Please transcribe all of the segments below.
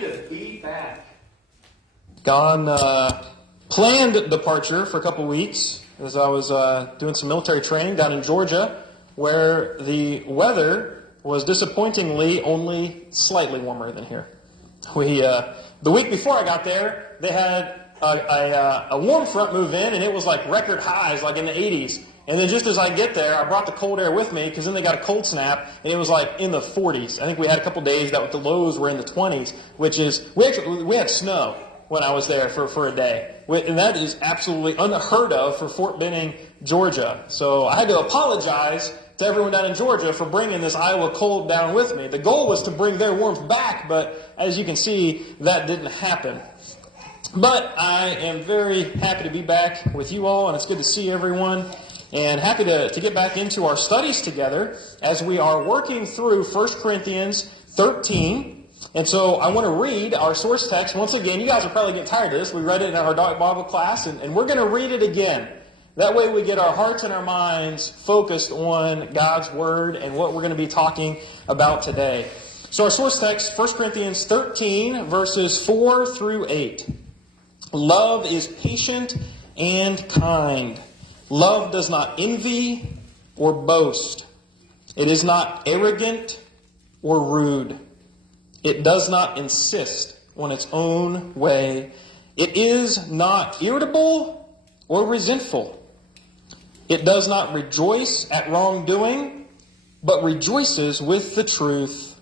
happy to be back. Gone, planned departure for a couple weeks as I was doing some military training down in Georgia, where the weather was disappointingly only slightly warmer than here. The week before I got there, they had a warm front move in, and it was like record highs, like in the 80s. And then just as I get there, I brought the cold air with me, because then they got a cold snap, and it was like in the 40s. I think we had a couple days that the lows were in the 20s, which is, we had snow when I was there for a day. And that is absolutely unheard of for Fort Benning, Georgia. So I had to apologize to everyone down in Georgia for bringing this Iowa cold down with me. The goal was to bring their warmth back, but as you can see, that didn't happen. But I am very happy to be back with you all, and it's good to see everyone. And happy to get back into our studies together as we are working through 1 Corinthians 13. And so I want to read our source text. Once again, you guys are probably getting tired of this. We read it in our Bible class, and we're going to read it again. That way we get our hearts and our minds focused on God's Word and what we're going to be talking about today. So our source text, 1 Corinthians 13, verses 4 through 8. Love is patient and kind. Love does not envy or boast. It is not arrogant or rude. It does not insist on its own way. It is not irritable or resentful. It does not rejoice at wrongdoing, but rejoices with the truth.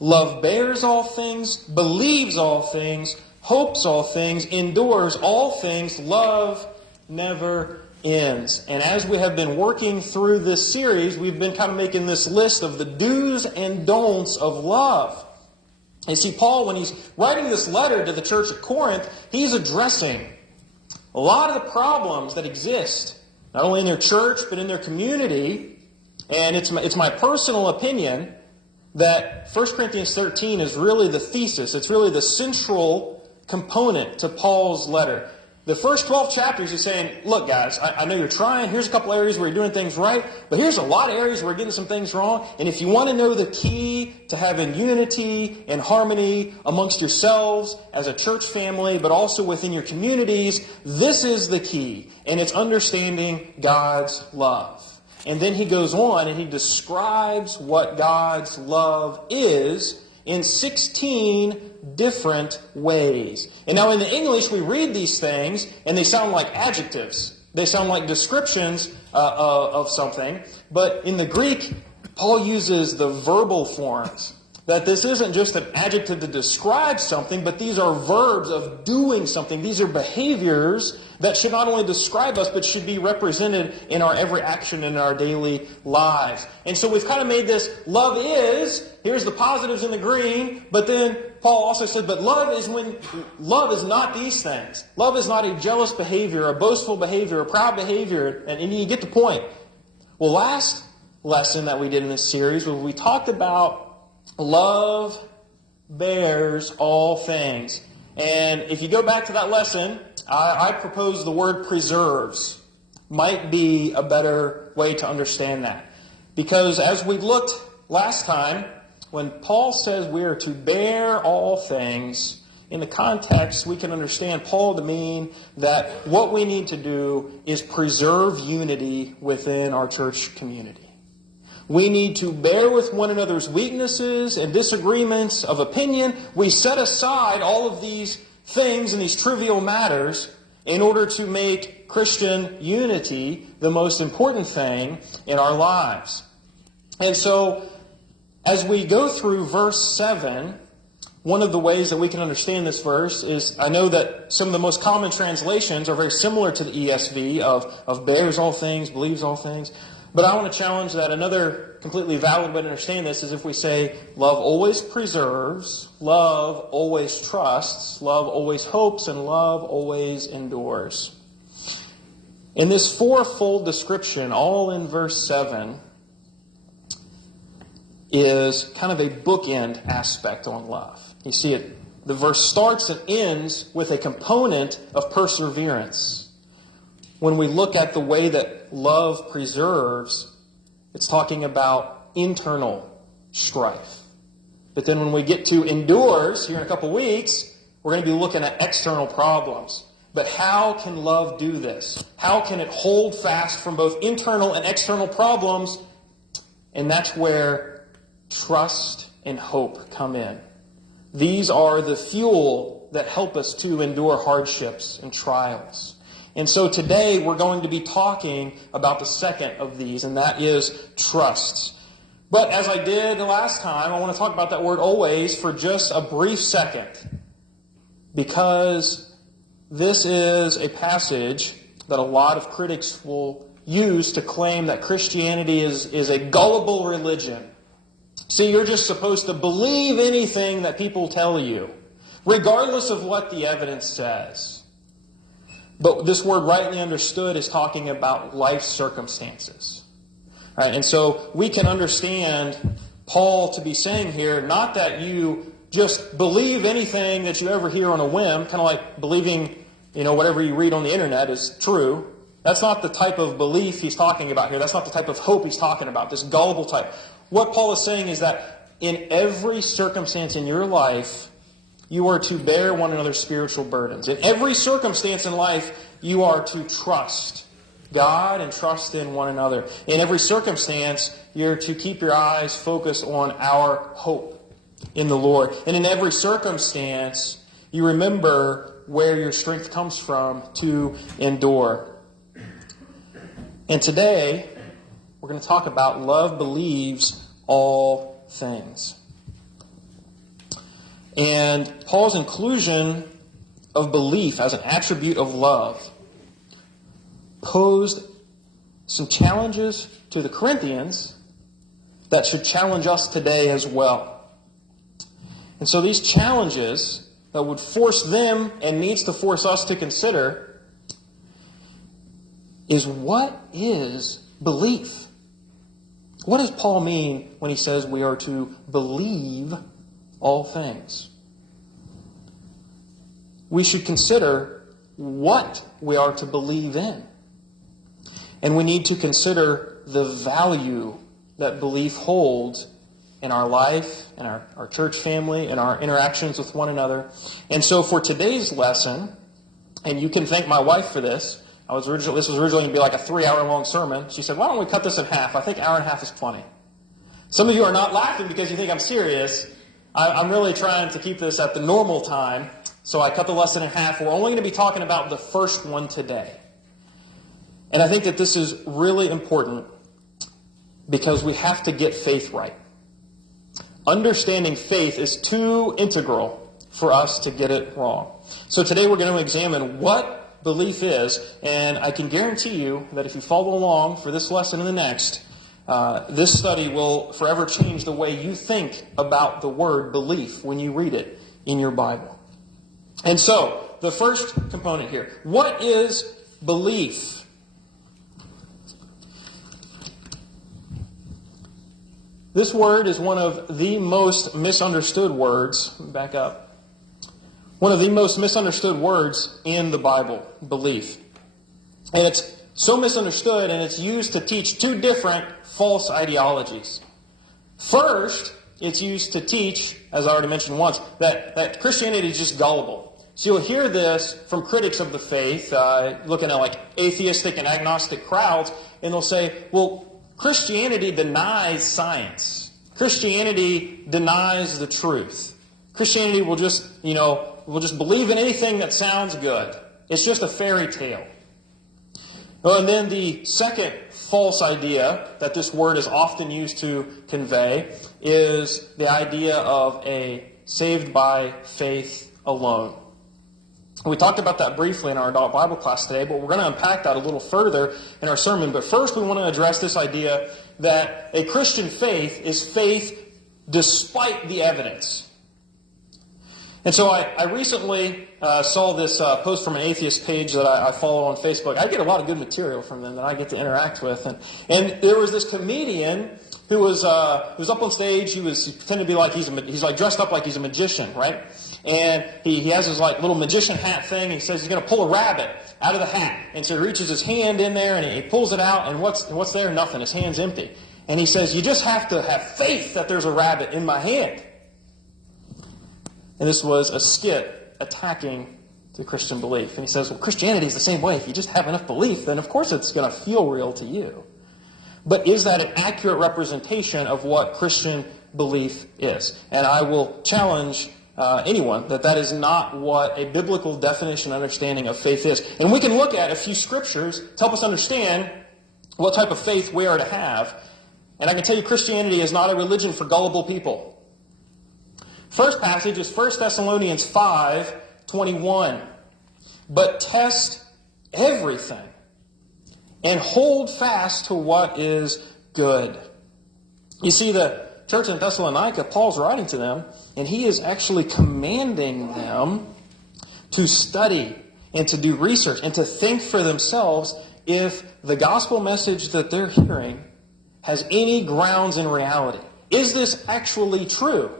Love bears all things, believes all things, hopes all things, endures all things. Love never ends. And as we have been working through this series, we've been kind of making this list of the do's and don'ts of love. And see, Paul, when he's writing this letter to the church at Corinth, he's addressing a lot of the problems that exist, not only in their church, but in their community. And it's my personal opinion that 1 Corinthians 13 is really the thesis. It's really the central component to Paul's letter. The first 12 chapters, he's saying, look, guys, I know you're trying. Here's a couple areas where you're doing things right, but here's a lot of areas where you're getting some things wrong. And if you want to know the key to having unity and harmony amongst yourselves as a church family, but also within your communities, this is the key. And it's understanding God's love. And then he goes on and he describes what God's love is in 16 different ways. And now in the English, we read these things, and they sound like adjectives. They sound like descriptions of something. But in the Greek, Paul uses the verbal forms. That this isn't just an adjective to describe something, but these are verbs of doing something. These are behaviors that should not only describe us, but should be represented in our every action in our daily lives. And so we've kind of made this, love is, here's the positives in the green, but then Paul also said, but love is not these things. Love is not a jealous behavior, a boastful behavior, a proud behavior, and you get the point. Well, last lesson that we did in this series was we talked about love bears all things. And if you go back to that lesson, I propose the word preserves might be a better way to understand that. Because as we looked last time, when Paul says we are to bear all things, in the context we can understand Paul to mean that what we need to do is preserve unity within our church community. We need to bear with one another's weaknesses and disagreements of opinion. We set aside all of these things and these trivial matters in order to make Christian unity the most important thing in our lives. And so, as we go through verse 7, one of the ways that we can understand this verse is, I know that some of the most common translations are very similar to the ESV of bears all things, believes all things. But I want to challenge that another completely valid way to understand this is if we say, love always preserves, love always trusts, love always hopes, and love always endures. In this fourfold description, all in verse 7, is kind of a bookend aspect on love. You see it, the verse starts and ends with a component of perseverance. When we look at the way that love preserves, it's talking about internal strife. But then when we get to endures here in a couple weeks, we're going to be looking at external problems. But how can love do this? How can it hold fast from both internal and external problems? And that's where trust and hope come in. These are the fuel that help us to endure hardships and trials. And so today we're going to be talking about the second of these, and that is trust. But as I did the last time, I want to talk about that word always for just a brief second, because this is a passage that a lot of critics will use to claim that Christianity is a gullible religion. See, you're just supposed to believe anything that people tell you, regardless of what the evidence says. But this word, rightly understood, is talking about life circumstances. All right, and so we can understand Paul to be saying here, not that you just believe anything that you ever hear on a whim, kind of like believing, whatever you read on the internet is true. That's not the type of belief he's talking about here. That's not the type of hope he's talking about, this gullible type. What Paul is saying is that in every circumstance in your life, you are to bear one another's spiritual burdens. In every circumstance in life, you are to trust God and trust in one another. In every circumstance, you're to keep your eyes focused on our hope in the Lord. And in every circumstance, you remember where your strength comes from to endure. And today, we're going to talk about love believes all things. And Paul's inclusion of belief as an attribute of love posed some challenges to the Corinthians that should challenge us today as well. And so these challenges that would force them and needs to force us to consider is, what is belief? What does Paul mean when he says we are to believe all things? We should consider what we are to believe in. And we need to consider the value that belief holds in our life, in our church family, in our interactions with one another. And so for today's lesson, and you can thank my wife for this, this was originally going to be like a 3-hour-long sermon. She said, why don't we cut this in half? I think an hour and a half is plenty. Some of you are not laughing because you think I'm serious. I'm really trying to keep this at the normal time, so I cut the lesson in half. We're only going to be talking about the first one today. And I think that this is really important because we have to get faith right. Understanding faith is too integral for us to get it wrong. So today we're going to examine what belief is, and I can guarantee you that if you follow along for this lesson and the next, this study will forever change the way you think about the word belief when you read it in your Bible. And so, the first component here, what is belief? This word is one of the most misunderstood words. Back up. One of the most misunderstood words in the Bible, belief. And it's so misunderstood, and it's used to teach two different false ideologies. First, it's used to teach, as I already mentioned once, that Christianity is just gullible. So you'll hear this from critics of the faith, looking at like atheistic and agnostic crowds, and they'll say, well, Christianity denies science. Christianity denies the truth. Christianity will just believe in anything that sounds good. It's just a fairy tale. Well, and then the second false idea that this word is often used to convey is the idea of a saved by faith alone. We talked about that briefly in our adult Bible class today, but we're going to unpack that a little further in our sermon. But first we want to address this idea that a Christian faith is faith despite the evidence. And so I recently saw this post from an atheist page that I follow on Facebook. I get a lot of good material from them that I get to interact with. And there was this comedian who was up on stage. He pretended to be like he's like dressed up like he's a magician, right? And he has his like little magician hat thing. He says he's going to pull a rabbit out of the hat. And so he reaches his hand in there and he pulls it out. And what's there? Nothing. His hand's empty. And he says, you just have to have faith that there's a rabbit in my hand. And this was a skit attacking the Christian belief. And he says, well, Christianity is the same way. If you just have enough belief, then of course it's going to feel real to you. But is that an accurate representation of what Christian belief is? And I will challenge anyone that is not what a biblical definition and understanding of faith is. And we can look at a few scriptures to help us understand what type of faith we are to have. And I can tell you Christianity is not a religion for gullible people. First passage is 1 Thessalonians 5:21. But test everything and hold fast to what is good. You see, the church in Thessalonica, Paul's writing to them, and he is actually commanding them to study and to do research and to think for themselves if the gospel message that they're hearing has any grounds in reality. Is this actually true?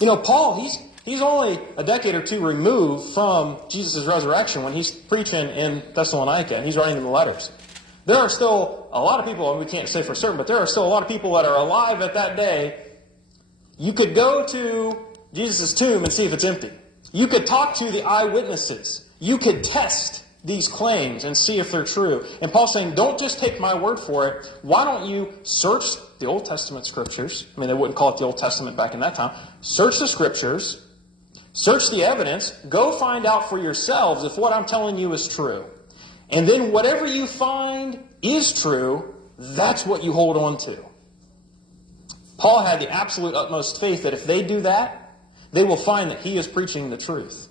You know, Paul, he's only a decade or two removed from Jesus' resurrection when he's preaching in Thessalonica, and he's writing them letters. There are still a lot of people, and we can't say for certain, but there are still a lot of people that are alive at that day. You could go to Jesus' tomb and see if it's empty. You could talk to the eyewitnesses. You could test these claims and see if they're true. And Paul's saying, don't just take my word for it. Why don't you search the Old Testament scriptures? I mean, they wouldn't call it the Old Testament back in that time. Search the scriptures. Search the evidence. Go find out for yourselves if what I'm telling you is true. And then whatever you find is true, that's what you hold on to. Paul had the absolute utmost faith that if they do that, they will find that he is preaching the truth.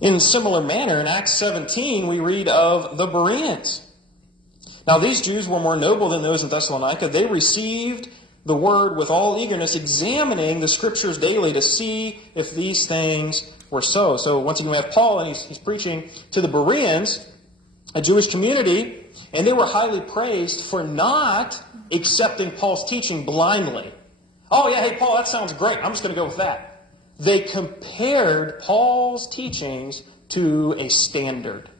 In similar manner, in Acts 17, we read of the Bereans. Now, these Jews were more noble than those in Thessalonica. They received the word with all eagerness, examining the scriptures daily to see if these things were so. So once again, we have Paul, and he's preaching to the Bereans, a Jewish community, and they were highly praised for not accepting Paul's teaching blindly. Oh, yeah, hey, Paul, that sounds great. I'm just going to go with that. They compared Paul's teachings to a standard,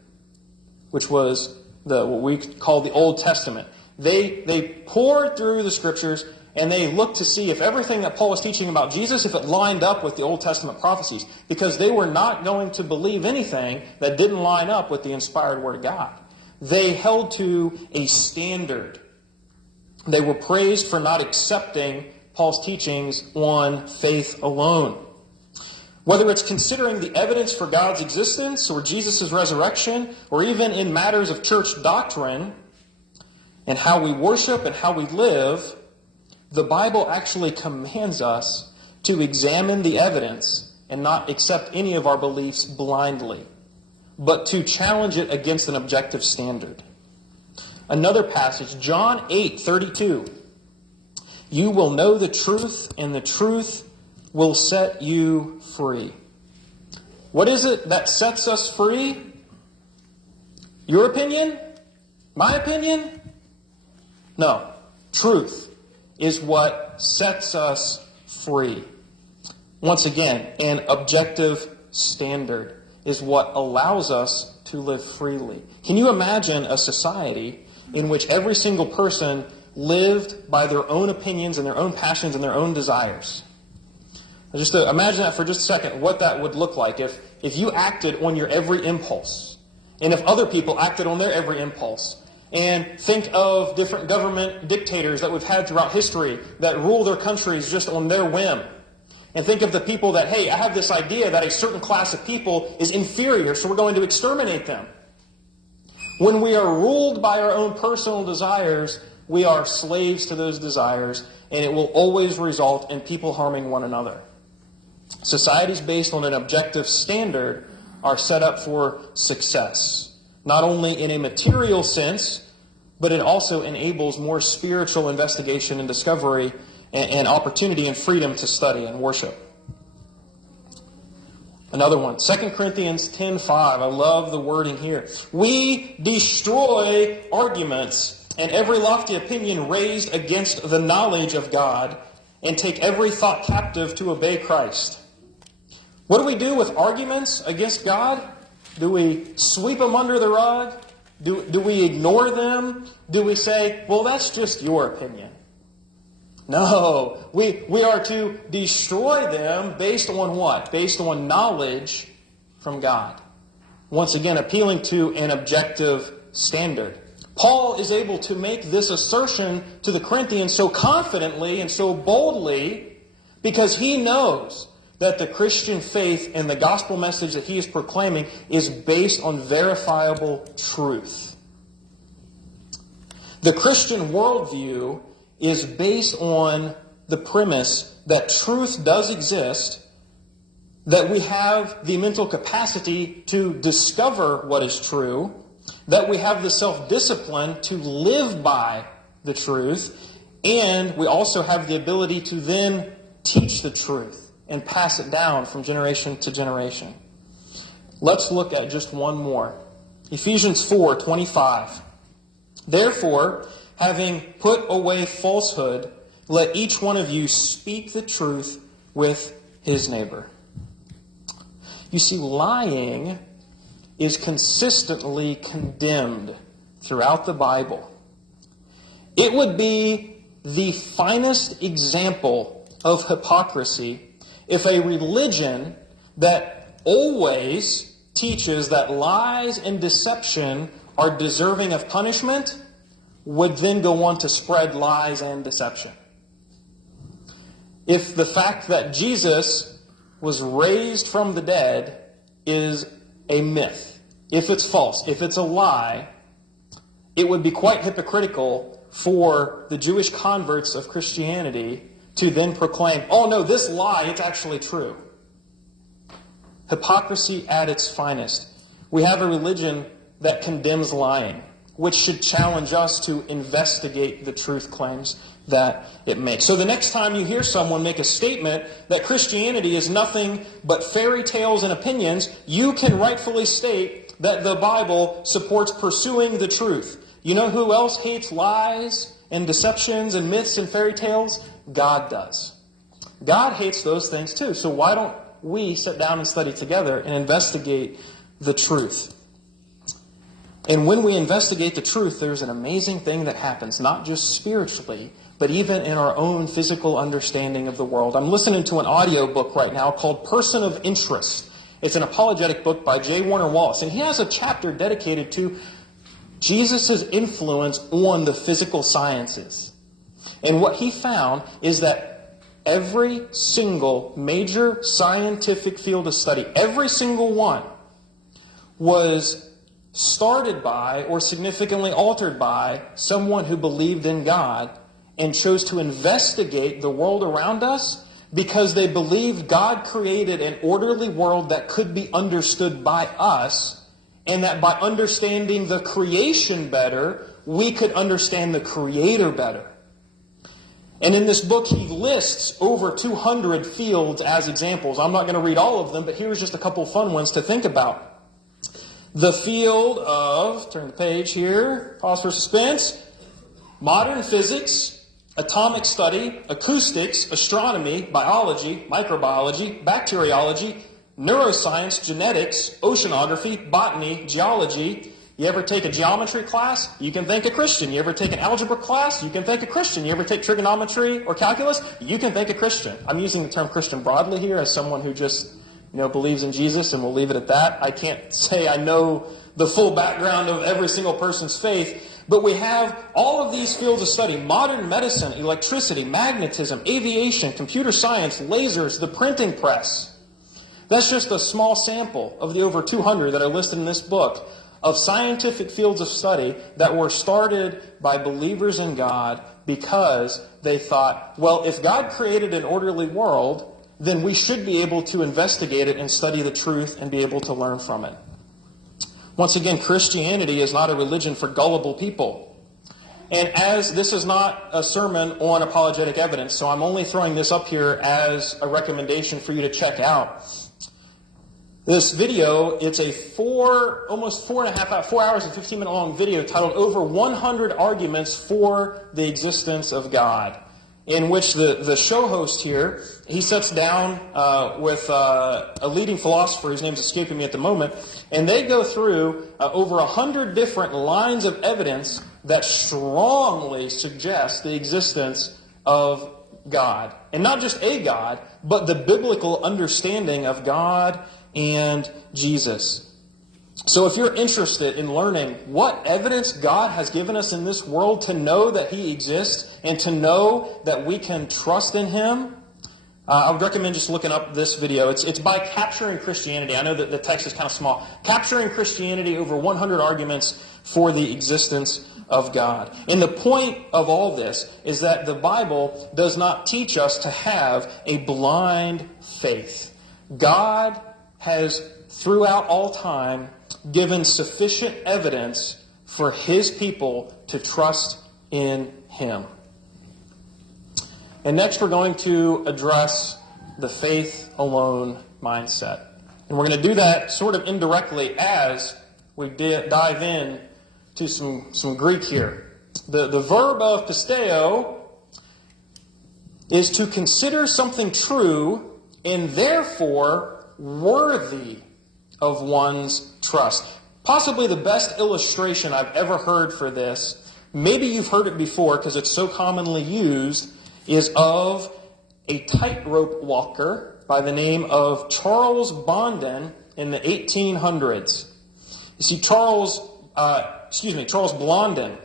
which was what we call the Old Testament. They poured through the scriptures and they looked to see if everything that Paul was teaching about Jesus, if it lined up with the Old Testament prophecies, because they were not going to believe anything that didn't line up with the inspired Word of God. They held to a standard. They were praised for not accepting Paul's teachings on faith alone. Whether it's considering the evidence for God's existence or Jesus' resurrection, or even in matters of church doctrine and how we worship and how we live, the Bible actually commands us to examine the evidence and not accept any of our beliefs blindly, but to challenge it against an objective standard. Another passage, John 8:32. You will know the truth, and the truth will set you free. What is it that sets us free? Your opinion? My opinion? No. Truth is what sets us free. Once again, an objective standard is what allows us to live freely. Can you imagine a society in which every single person lived by their own opinions and their own passions and their own desires? Just to imagine that for just a second, what that would look like if you acted on your every impulse, and if other people acted on their every impulse. And think of different government dictators that we've had throughout history that rule their countries just on their whim. And think of the people that, hey, I have this idea that a certain class of people is inferior, so we're going to exterminate them. When we are ruled by our own personal desires, we are slaves to those desires, and it will always result in people harming one another. Societies based on an objective standard are set up for success, not only in a material sense, but it also enables more spiritual investigation and discovery and opportunity and freedom to study and worship. Another one, 2 Corinthians 10:5. I love the wording here. We destroy arguments and every lofty opinion raised against the knowledge of God, and take every thought captive to obey Christ. What do we do with arguments against God? Do we sweep them under the rug? Do we ignore them? Do we say, well, that's just your opinion? No, we are to destroy them based on what? Based on knowledge from God. Once again, appealing to an objective standard. Paul is able to make this assertion to the Corinthians so confidently and so boldly because he knows that the Christian faith and the gospel message that he is proclaiming is based on verifiable truth. The Christian worldview is based on the premise that truth does exist, that we have the mental capacity to discover what is true, that we have the self-discipline to live by the truth, and we also have the ability to then teach the truth and pass it down from generation to generation. Let's look at just one more. Ephesians 4:25. Therefore, having put away falsehood, let each one of you speak the truth with his neighbor. You see, lying is consistently condemned throughout the Bible. It would be the finest example of hypocrisy if a religion that always teaches that lies and deception are deserving of punishment would then go on to spread lies and deception. If the fact that Jesus was raised from the dead is a myth, if it's false, if it's a lie, it would be quite hypocritical for the Jewish converts of Christianity to then proclaim, oh no, this lie, it's actually true. Hypocrisy at its finest. We have a religion that condemns lying, which should challenge us to investigate the truth claims that it makes. So the next time you hear someone make a statement that Christianity is nothing but fairy tales and opinions, you can rightfully state that the Bible supports pursuing the truth. You know who else hates lies and deceptions and myths and fairy tales? God does. God hates those things too. So why don't we sit down and study together and investigate the truth? And when we investigate the truth, there's an amazing thing that happens, not just spiritually, but even in our own physical understanding of the world. I'm listening to an audio book right now called Person of Interest. It's an apologetic book by J. Warner Wallace, and he has a chapter dedicated to Jesus' influence on the physical sciences. And what he found is that every single major scientific field of study, every single one, was started by or significantly altered by someone who believed in God and chose to investigate the world around us because they believed God created an orderly world that could be understood by us, and that by understanding the creation better, we could understand the Creator better. And in this book, he lists over 200 fields as examples. I'm not going to read all of them, but here's just a couple fun ones to think about. The field of, turn the page here, pause for suspense, modern physics, atomic study, acoustics, astronomy, biology, microbiology, bacteriology, neuroscience, genetics, oceanography, botany, geology. You ever take a geometry class? You can thank a Christian. You ever take an algebra class? You can thank a Christian. You ever take trigonometry or calculus? You can thank a Christian. I'm using the term Christian broadly here as someone who just believes in Jesus, and we'll leave it at that. I can't say I know the full background of every single person's faith, but we have all of these fields of study: modern medicine, electricity, magnetism, aviation, computer science, lasers, the printing press. That's just a small sample of the over 200 that are listed in this book of scientific fields of study that were started by believers in God because they thought, well, if God created an orderly world, then we should be able to investigate it and study the truth and be able to learn from it. Once again, Christianity is not a religion for gullible people. And as this is not a sermon on apologetic evidence, so I'm only throwing this up here as a recommendation for you to check out. This video, it's a 4 hours and 15 minute long video titled Over 100 Arguments for the Existence of God, in which the show host here, he sits down with a leading philosopher whose name's escaping me at the moment, and they go through over 100 different lines of evidence that strongly suggest the existence of God. And not just a God, but the biblical understanding of God and Jesus. So if you're interested in learning what evidence God has given us in this world to know that He exists and to know that we can trust in Him, I would recommend just looking up this video. It's by Capturing Christianity. I know that the text is kind of small. Capturing Christianity, over 100 arguments for the existence of God. And the point of all this is that the Bible does not teach us to have a blind faith. God has, throughout all time, given sufficient evidence for His people to trust in Him. And next we're going to address the faith alone mindset. And we're going to do that sort of indirectly as we dive in to some Greek here. The verb of pisteo is to consider something true and therefore worthy of one's trust. Possibly the best illustration I've ever heard for this, maybe you've heard it before because it's so commonly used, is of a tightrope walker by the name of Charles Blondin in the 1800s. You see, Charles Blondin,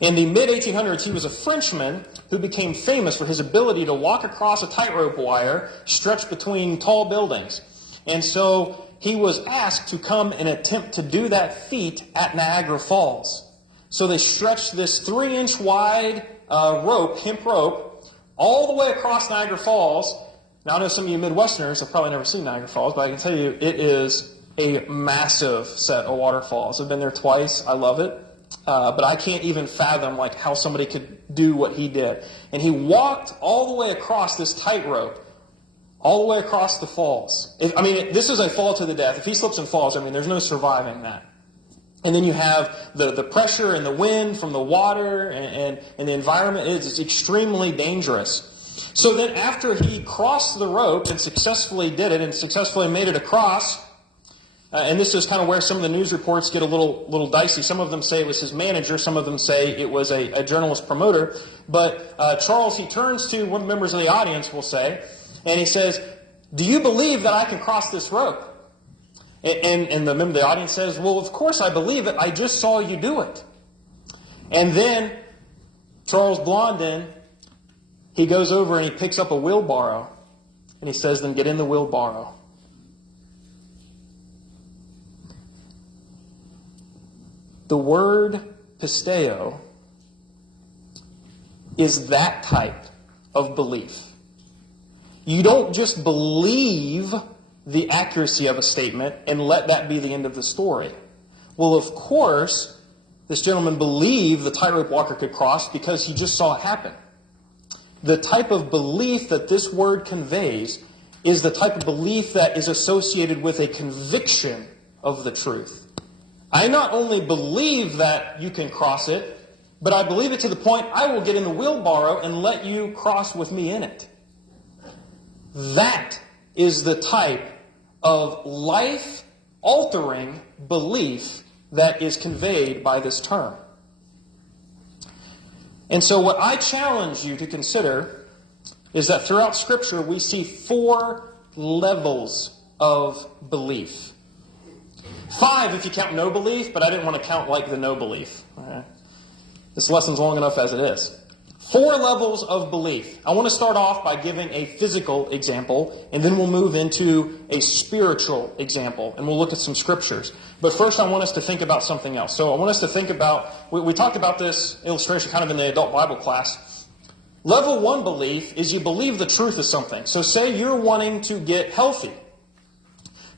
in the mid-1800s, he was a Frenchman who became famous for his ability to walk across a tightrope wire stretched between tall buildings. And so he was asked to come and attempt to do that feat at Niagara Falls. So they stretched this 3-inch wide hemp rope, all the way across Niagara Falls. Now, I know some of you Midwesterners have probably never seen Niagara Falls, but I can tell you it is a massive set of waterfalls. I've been there twice. I love it. But I can't even fathom how somebody could do what he did. And he walked all the way across this tightrope, all the way across the falls. This is a fall to the death. If he slips and falls, there's no surviving that. And then you have the pressure and the wind from the water and the environment. It's extremely dangerous. So then after he crossed the rope and successfully did it and successfully made it across, and this is kind of where some of the news reports get a little dicey. Some of them say it was his manager. Some of them say it was a journalist promoter. But Charles, he turns to one of the members of the audience, we'll say, and he says, "Do you believe that I can cross this rope?" And the member of the audience says, "Well, of course I believe it. I just saw you do it." And then Charles Blondin, he goes over and he picks up a wheelbarrow. And he says, "Then get in the wheelbarrow." The word pisteo is that type of belief. You don't just believe the accuracy of a statement and let that be the end of the story. Well, of course, this gentleman believed the tightrope walker could cross because he just saw it happen. The type of belief that this word conveys is the type of belief that is associated with a conviction of the truth. I not only believe that you can cross it, but I believe it to the point I will get in the wheelbarrow and let you cross with me in it. That is the type of life-altering belief that is conveyed by this term. And so what I challenge you to consider is that throughout Scripture we see 4 levels of belief. 5 if you count no belief, but I didn't want to count the no belief. Right? This lesson's long enough as it is. 4 levels of belief. I want to start off by giving a physical example, and then we'll move into a spiritual example, and we'll look at some scriptures. But first I want us to think about something else. So I want us to think about, we talked about this illustration kind of in the adult Bible class. Level 1 belief is you believe the truth is something. So say you're wanting to get healthy.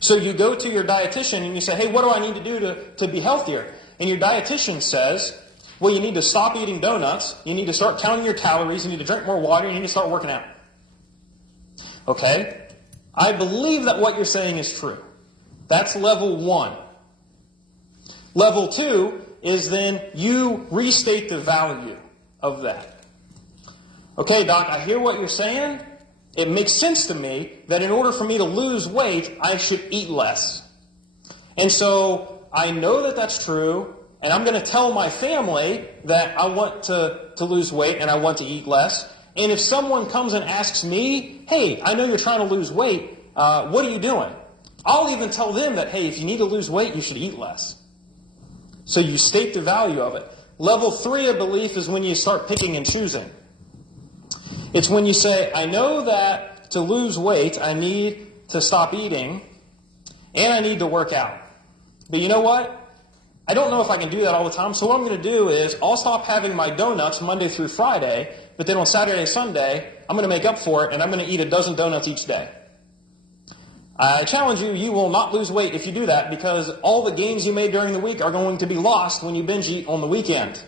So you go to your dietitian and you say, "Hey, what do I need to do to be healthier?" And your dietitian says, "Well, you need to stop eating donuts, you need to start counting your calories, you need to drink more water, you need to start working out." Okay? I believe that what you're saying is true. That's level 1. Level 2 is then you restate the value of that. "Okay, Doc, I hear what you're saying. It makes sense to me that in order for me to lose weight, I should eat less. And so I know that that's true. and I'm going to tell my family that I want to lose weight and I want to eat less. And if someone comes and asks me, hey, I know you're trying to lose weight, what are you doing? I'll even tell them that, hey, if you need to lose weight, you should eat less. So you state the value of it. Level 3 of belief is when you start picking and choosing. It's when you say, I know that to lose weight, I need to stop eating, and I need to work out. But you know what? I don't know if I can do that all the time, so what I'm going to do is I'll stop having my donuts Monday through Friday, but then on Saturday and Sunday, I'm going to make up for it, and I'm going to eat a dozen donuts each day. I challenge you, you will not lose weight if you do that, because all the gains you made during the week are going to be lost when you binge eat on the weekend.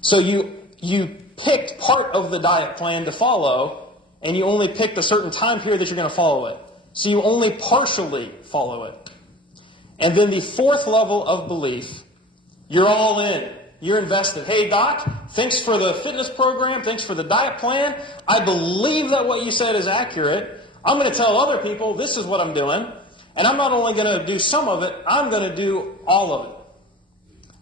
So you picked part of the diet plan to follow, and you only picked a certain time period that you're going to follow it. So you only partially follow it. And then the 4th level of belief, you're all in. You're invested. Hey, Doc, thanks for the fitness program. Thanks for the diet plan. I believe that what you said is accurate. I'm going to tell other people this is what I'm doing. And I'm not only going to do some of it, I'm going to do all of it.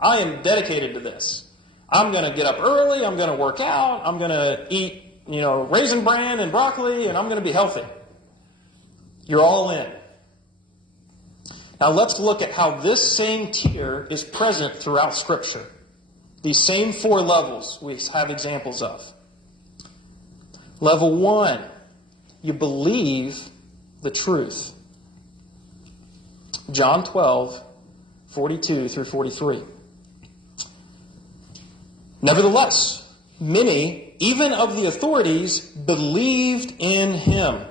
I am dedicated to this. I'm going to get up early. I'm going to work out. I'm going to eat, Raisin Bran and broccoli, and I'm going to be healthy. You're all in. Now let's look at how this same tier is present throughout Scripture. These same 4 levels we have examples of. Level 1, you believe the truth. John 12, 42 through 43. Nevertheless, many, even of the authorities, believed in him.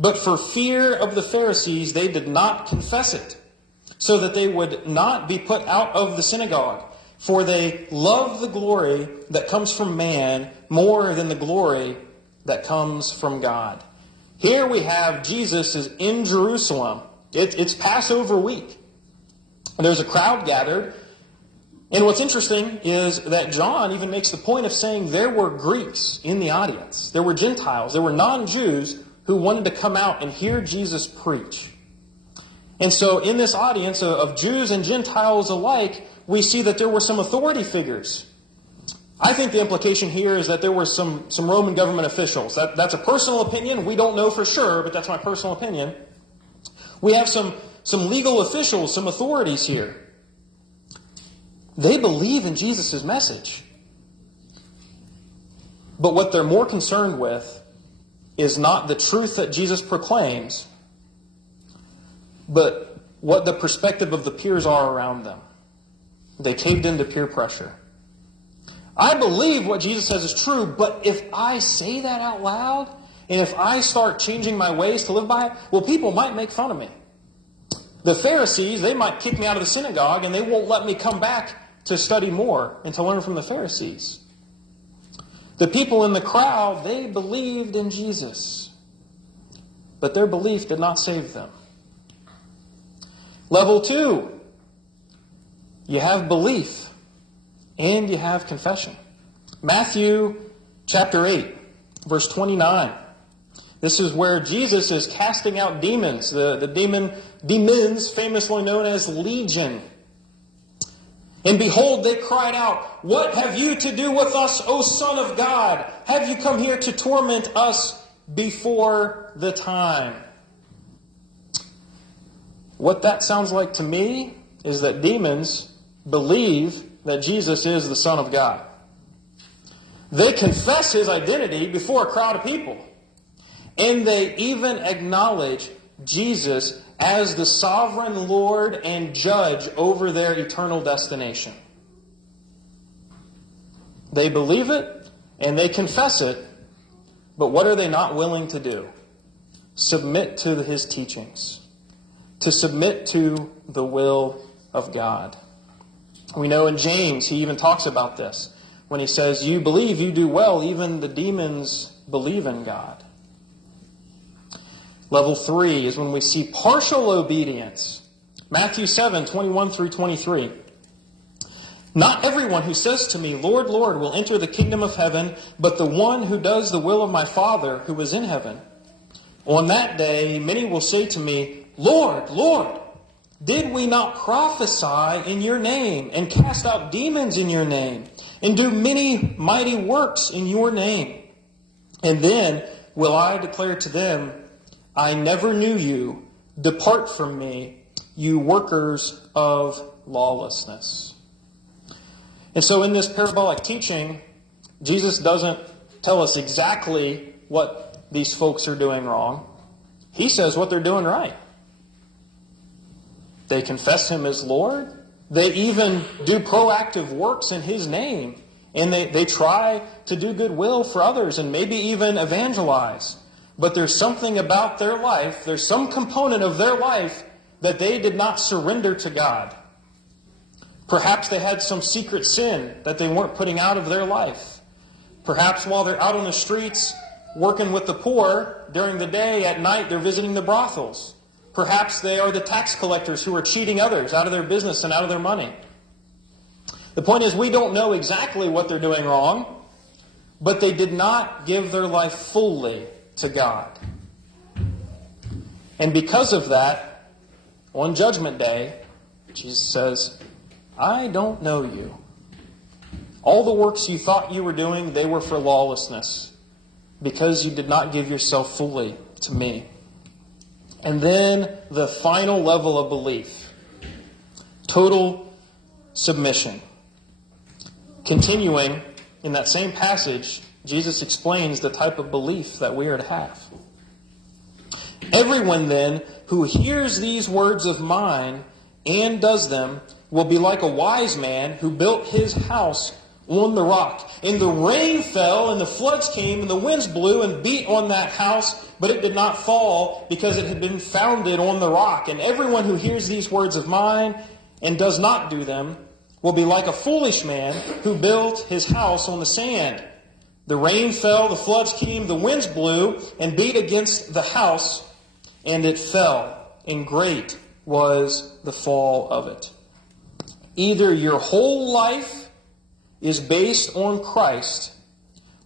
But for fear of the Pharisees, they did not confess it, so that they would not be put out of the synagogue. For they love the glory that comes from man more than the glory that comes from God. Here we have Jesus is in Jerusalem. It's Passover week. And there's a crowd gathered. And what's interesting is that John even makes the point of saying there were Greeks in the audience. There were Gentiles. There were non-Jews who wanted to come out and hear Jesus preach. And so in this audience of Jews and Gentiles alike, we see that there were some authority figures. I think the implication here is that there were some Roman government officials. That's a personal opinion. We don't know for sure, but that's my personal opinion. We have some legal officials, some authorities here. They believe in Jesus' message. But what they're more concerned with is not the truth that Jesus proclaims, but what the perspective of the peers are around them. They caved into peer pressure. I believe what Jesus says is true, but if I say that out loud, and if I start changing my ways to live by it, well, people might make fun of me. The Pharisees, they might kick me out of the synagogue, and they won't let me come back to study more and to learn from the Pharisees. The people in the crowd, they believed in Jesus, but their belief did not save them. Level 2, you have belief and you have confession. Matthew chapter 8, verse 29. This is where Jesus is casting out demons, the demons famously known as legion. And behold, they cried out, "What have you to do with us, O Son of God? Have you come here to torment us before the time?" What that sounds like to me is that demons believe that Jesus is the Son of God. They confess his identity before a crowd of people. And they even acknowledge Jesus as the sovereign Lord and judge over their eternal destination. They believe it and they confess it, but what are they not willing to do? Submit to his teachings, to submit to the will of God. We know in James, he even talks about this when he says, "You believe, you do well, even the demons believe in God." Level 3 is when we see partial obedience. Matthew 7, 21 through 23. "Not everyone who says to me, 'Lord, Lord,' will enter the kingdom of heaven, but the one who does the will of my Father who is in heaven. On that day, many will say to me, 'Lord, Lord, Did we not prophesy in your name, and cast out demons in your name, and do many mighty works in your name? And then will I declare to them, I never knew you. Depart from me, you workers of lawlessness. And so in this parabolic teaching, Jesus doesn't tell us exactly what these folks are doing wrong. He says what they're doing right. They confess Him as Lord. They even do proactive works in His name. And they try to do goodwill for others and maybe even evangelize. But there's something about their life, there's some component of their life that they did not surrender to God. Perhaps they had some secret sin that they weren't putting out of their life. Perhaps while they're out on the streets working with the poor during the day, at night they're visiting the brothels. Perhaps they are the tax collectors who are cheating others out of their business and out of their money. The point is, we don't know exactly what they're doing wrong, but they did not give their life fully to God. And because of that, on Judgment Day, Jesus says, I don't know you. All the works you thought you were doing, they were for lawlessness, because you did not give yourself fully to me. And then the final level of belief, total submission. Continuing in that same passage, Jesus explains the type of belief that we are to have. Everyone then who hears these words of mine and does them will be like a wise man who built his house on the rock. And the rain fell, and the floods came, and the winds blew and beat on that house, but it did not fall because it had been founded on the rock. And everyone who hears these words of mine and does not do them will be like a foolish man who built his house on the sand. The rain fell, the floods came, the winds blew and beat against the house, and it fell, and great was the fall of it. Either your whole life is based on Christ,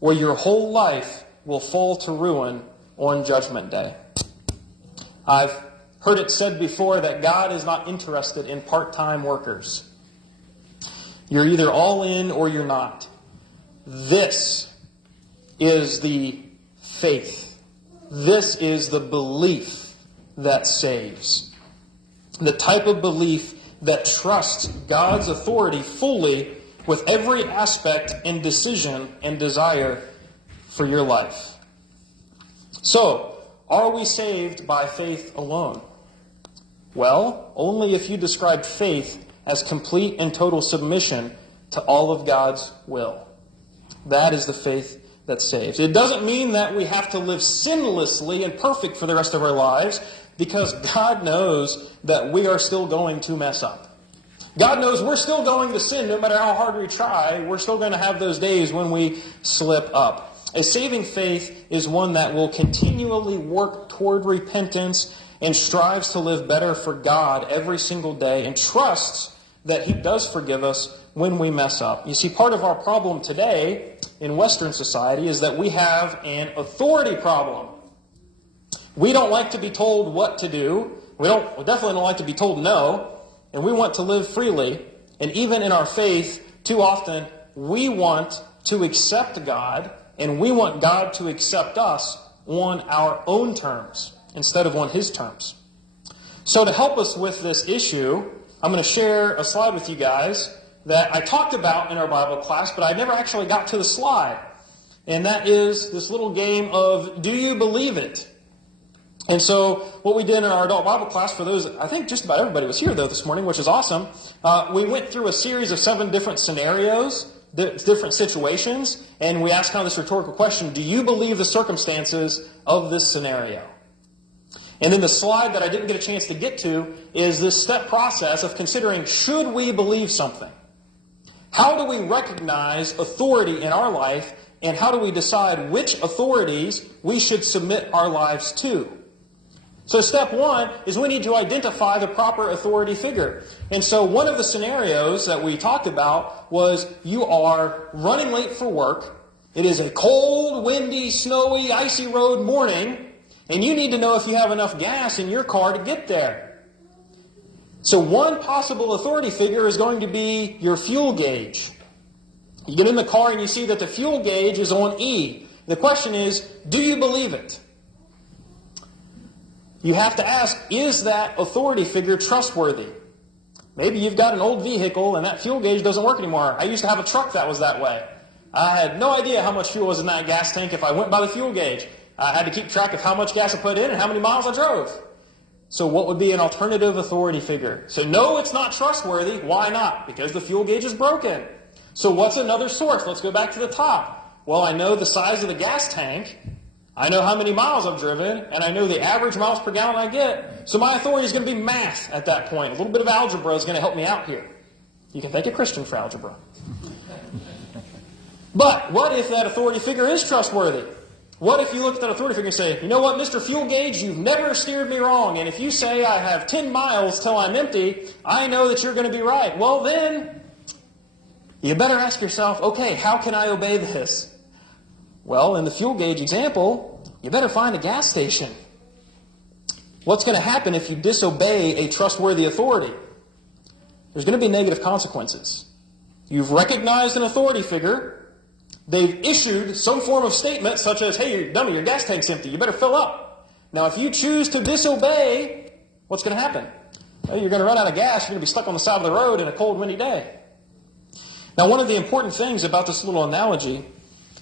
or your whole life will fall to ruin on Judgment Day. I've heard it said before that God is not interested in part-time workers. You're either all in or you're not. This is the faith. This is the belief that saves. The type of belief that trusts God's authority fully with every aspect and decision and desire for your life. So, are we saved by faith alone? Well, only if you describe faith as complete and total submission to all of God's will. That is the faith that saves. It doesn't mean that we have to live sinlessly and perfect for the rest of our lives, because God knows that we are still going to mess up. God knows we're still going to sin no matter how hard we try. We're still going to have those days when we slip up. A saving faith is one that will continually work toward repentance and strives to live better for God every single day and trusts that He does forgive us when we mess up. You see, part of our problem today in Western society is that we have an authority problem. We don't like to be told what to do. We definitely don't like to be told no. And we want to live freely. And even in our faith, too often, we want to accept God, and we want God to accept us on our own terms instead of on His terms. So to help us with this issue, I'm going to share a slide with you guys that I talked about in our Bible class, but I never actually got to the slide. And that is this little game of, do you believe it? And so what we did in our adult Bible class, for those, I think just about everybody was here though this morning, which is awesome. We went through a series of 7 different scenarios, different situations, and we asked kind of this rhetorical question, do you believe the circumstances of this scenario? And then the slide that I didn't get a chance to get to is this step process of considering, should we believe something? How do we recognize authority in our life, and how do we decide which authorities we should submit our lives to? So step 1 is we need to identify the proper authority figure. And so one of the scenarios that we talked about was you are running late for work. It is a cold, windy, snowy, icy road morning, and you need to know if you have enough gas in your car to get there. So one possible authority figure is going to be your fuel gauge. You get in the car and you see that the fuel gauge is on E. The question is, do you believe it? You have to ask, is that authority figure trustworthy? Maybe you've got an old vehicle and that fuel gauge doesn't work anymore. I used to have a truck that was that way. I had no idea how much fuel was in that gas tank if I went by the fuel gauge. I had to keep track of how much gas I put in and how many miles I drove. So what would be an alternative authority figure? So no, it's not trustworthy. Why not? Because the fuel gauge is broken. So what's another source? Let's go back to the top. Well, I know the size of the gas tank. I know how many miles I've driven, and I know the average miles per gallon I get. So my authority is going to be math at that point. A little bit of algebra is going to help me out here. You can thank a Christian for algebra. But what if that authority figure is trustworthy? What if you look at that authority figure and say, you know what, Mr. Fuel Gauge, you've never steered me wrong, and if you say I have 10 miles till I'm empty, I know that you're going to be right. Well then, you better ask yourself, okay, how can I obey this? Well, in the fuel gauge example, you better find a gas station. What's going to happen if you disobey a trustworthy authority? There's going to be negative consequences. You've recognized an authority figure. They've issued some form of statement such as, hey, you dummy, your gas tank's empty. You better fill up. Now, if you choose to disobey, what's going to happen? Well, you're going to run out of gas. You're going to be stuck on the side of the road in a cold, windy day. Now, one of the important things about this little analogy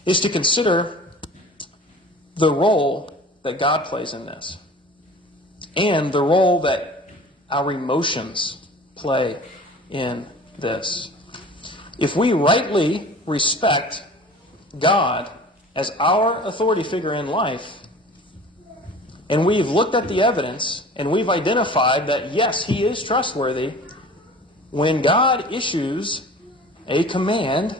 is to consider the role that God plays in this and the role that our emotions play in this. If we rightly respect God as our authority figure in life, and we've looked at the evidence and we've identified that yes, He is trustworthy, when God issues a command,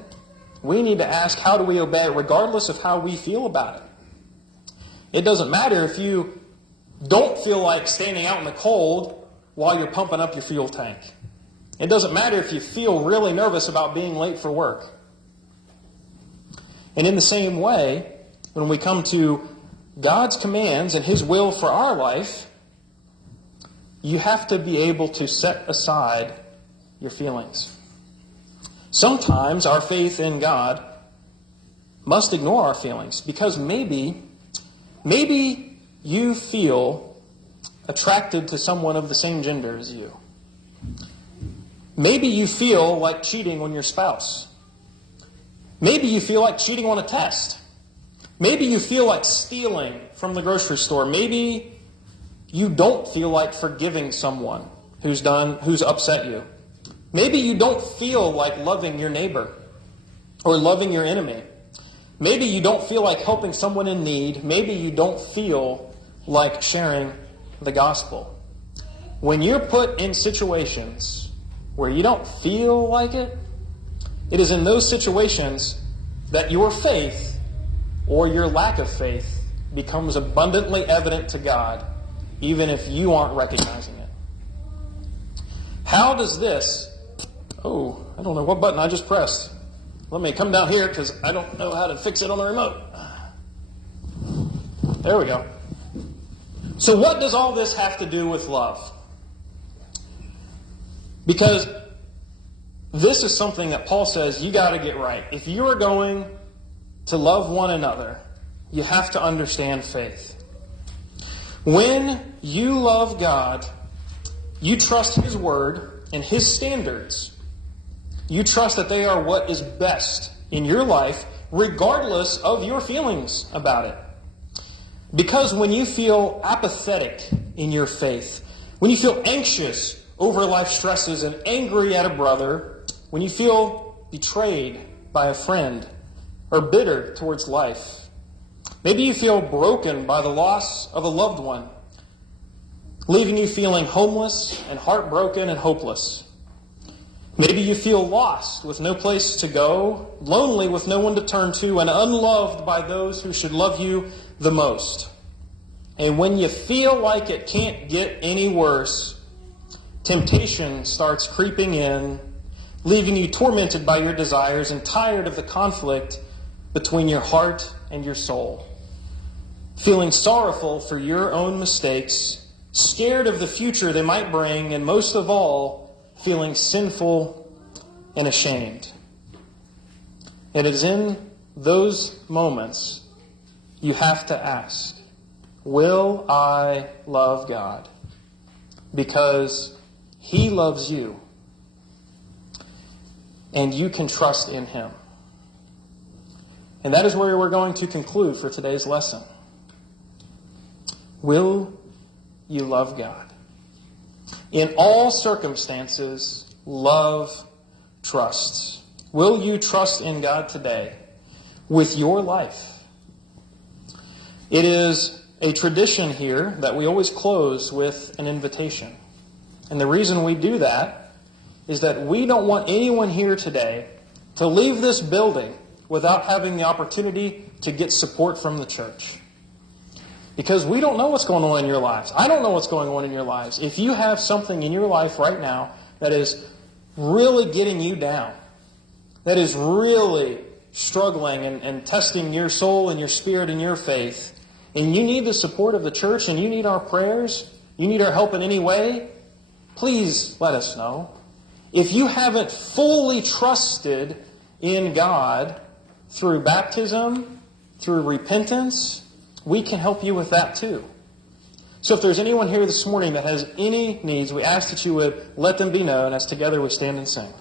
we need to ask, how do we obey it regardless of how we feel about it? It doesn't matter if you don't feel like standing out in the cold while you're pumping up your fuel tank. It doesn't matter if you feel really nervous about being late for work. And in the same way, when we come to God's commands and His will for our life, you have to be able to set aside your feelings. Sometimes our faith in God must ignore our feelings because maybe you feel attracted to someone of the same gender as you. Maybe you feel like cheating on your spouse. Maybe you feel like cheating on a test. Maybe you feel like stealing from the grocery store. Maybe you don't feel like forgiving someone who's upset you. Maybe you don't feel like loving your neighbor or loving your enemy. Maybe you don't feel like helping someone in need. Maybe you don't feel like sharing the gospel. When you're put in situations where you don't feel like it, it is in those situations that your faith or your lack of faith becomes abundantly evident to God, even if you aren't recognizing it. How does this... Oh, I don't know what button I just pressed. Let me come down here because I don't know how to fix it on the remote. There we go. So what does all this have to do with love? Because this is something that Paul says you got to get right. If you are going to love one another, you have to understand faith. When you love God, you trust His word and His standards. You trust that they are what is best in your life, regardless of your feelings about it. Because when you feel apathetic in your faith, when you feel anxious over life stresses and angry at a brother, when you feel betrayed by a friend or bitter towards life, maybe you feel broken by the loss of a loved one, leaving you feeling homeless and heartbroken and hopeless. Maybe you feel lost with no place to go, lonely with no one to turn to, and unloved by those who should love you the most. And when you feel like it can't get any worse, temptation starts creeping in, leaving you tormented by your desires and tired of the conflict between your heart and your soul, feeling sorrowful for your own mistakes scared of the future they might bring, and most of all, feeling sinful and ashamed. And it is in those moments you have to ask, will I love God? Because He loves you, and you can trust in Him. And that is where we're going to conclude for today's lesson. Will you love God? In all circumstances, love trusts. Will you trust in God today with your life? It is a tradition here that we always close with an invitation. And the reason we do that is that we don't want anyone here today to leave this building without having the opportunity to get support from the church. Because we don't know what's going on in your lives. I don't know what's going on in your lives. If you have something in your life right now that is really getting you down, that is really struggling and testing your soul and your spirit and your faith, and you need the support of the church and you need our prayers, you need our help in any way, please let us know. If you haven't fully trusted in God through baptism, through repentance, we can help you with that too. So if there's anyone here this morning that has any needs, we ask that you would let them be known as together we stand and sing.